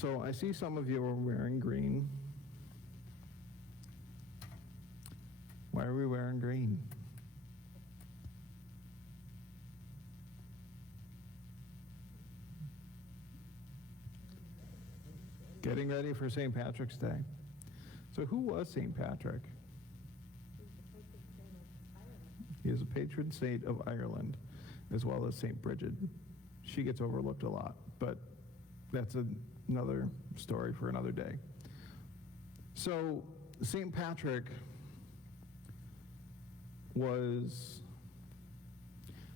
So I see some of you are wearing green. Why are we wearing green? Getting ready for St. Patrick's Day. So who was St. Patrick? He is a patron saint of Ireland, as well as St. Bridget. She gets overlooked a lot, but that's another story for another day. So St. Patrick was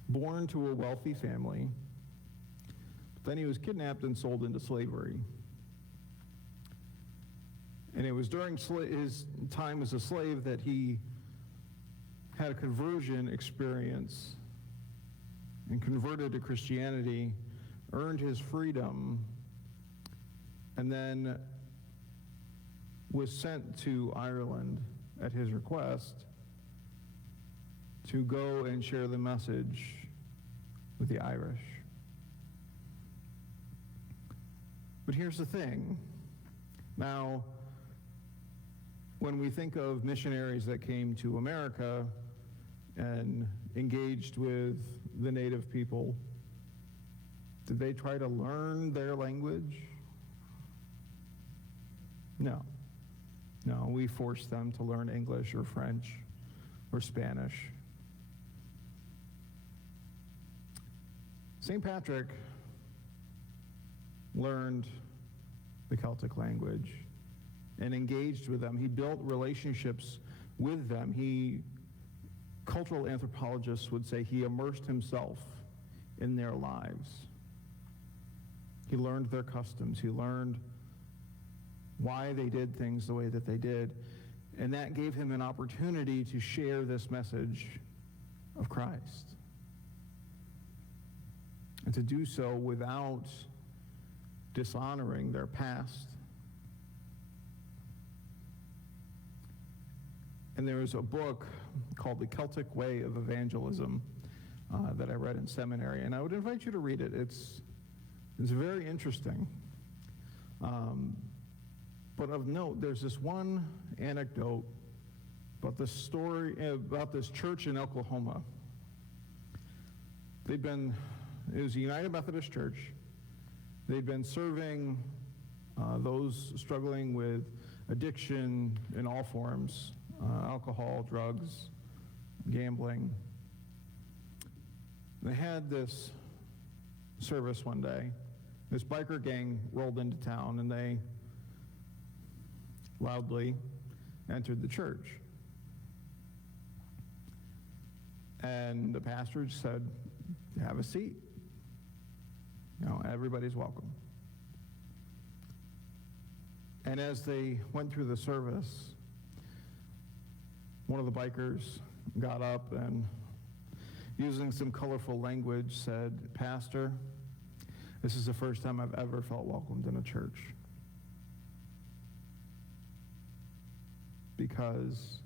born to a wealthy family, but then he was kidnapped and sold into slavery. And it was during his time as a slave that he had a conversion experience and converted to Christianity, earned his freedom, and then was sent to Ireland at his request to go and share the message with the Irish. But here's the thing. Now, when we think of missionaries that came to America and engaged with the native people, did they try to learn their language? No. No, we forced them to learn English or French or Spanish. St. Patrick learned the Celtic language and engaged with them. He built relationships with them. Cultural anthropologists would say he immersed himself in their lives. He learned their customs. He learned why they did things the way that they did. And that gave him an opportunity to share this message of Christ. And to do so without dishonoring their past. And there was a book called The Celtic Way of Evangelism that I read in seminary, and I would invite you to read it. It's very interesting. But of note, there's this one anecdote about the story about this church in Oklahoma. It was a United Methodist Church. They'd been serving those struggling with addiction in all forms. Alcohol, drugs, gambling. They had this service one day. This biker gang rolled into town and they loudly entered the church. And the pastor said, "Have a seat. Everybody's welcome." And as they went through the service, one of the bikers got up and, using some colorful language, said, "Pastor, this is the first time I've ever felt welcomed in a church. Because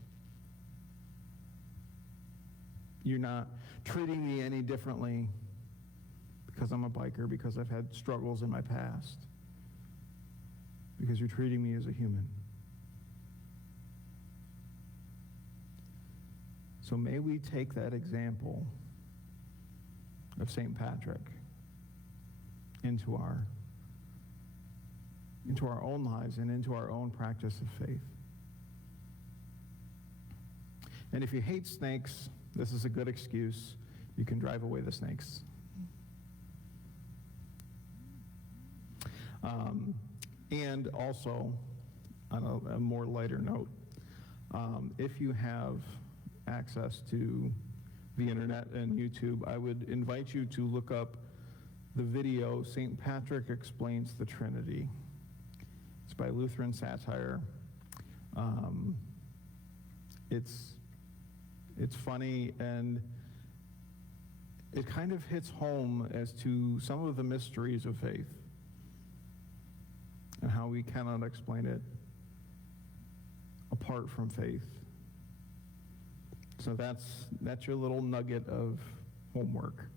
you're not treating me any differently because I'm a biker, because I've had struggles in my past. Because you're treating me as a human." So may we take that example of St. Patrick into our own lives and into our own practice of faith. And if you hate snakes, this is a good excuse. You can drive away the snakes. And also, on a more lighter note, if you have access to the internet and YouTube, I would invite you to look up the video, St. Patrick Explains the Trinity. It's by Lutheran Satire. It's funny, and it kind of hits home as to some of the mysteries of faith and how we cannot explain it apart from faith. So that's your little nugget of homework.